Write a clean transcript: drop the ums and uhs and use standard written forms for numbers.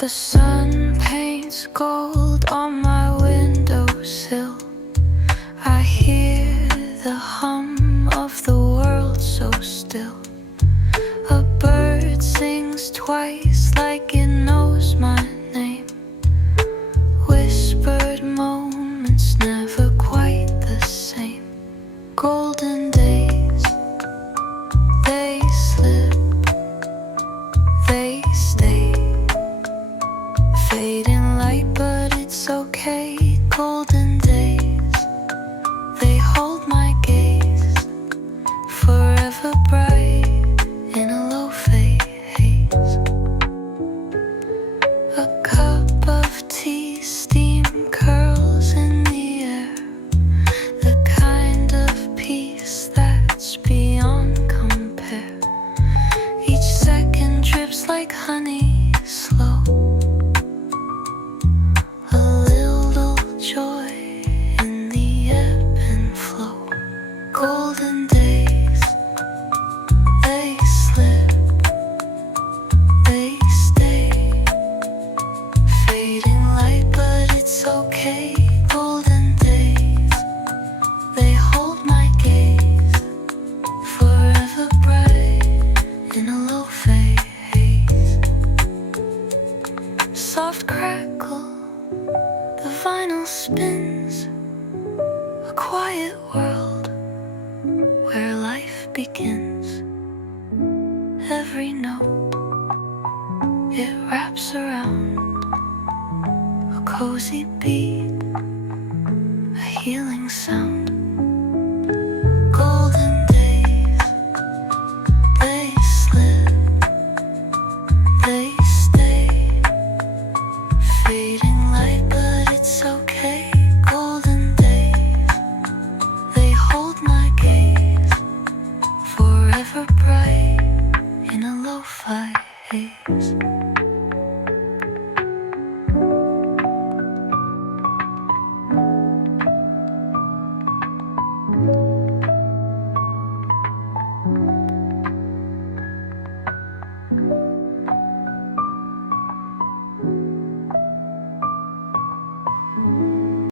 The sun paints gold on my windowsill. I hear the hum of the world so still. A bird sings twice like it knows my name. Whispered moments never quite the same. Golden days, they slip, they stay. Fading light, but it's okay. Golden days, they hold my gaze. Forever bright in a low-fade haze. A cup of tea, steam curls in the air. The kind of peace that's beyond compare. Each second drips like honey, slow. Golden days, they slip, they stay. Fading light, but it's okay. Golden days, they hold my gaze. Forever bright in a low-fade haze. Soft crackle, the vinyl spins. A quiet world where life begins. Every note, it wraps around a cozy beat, a healing sound. Golden days, they slip, they stay. Fading light, but it's okay. Golden days, they hold my gaze. Forever bright in a lo-fi haze.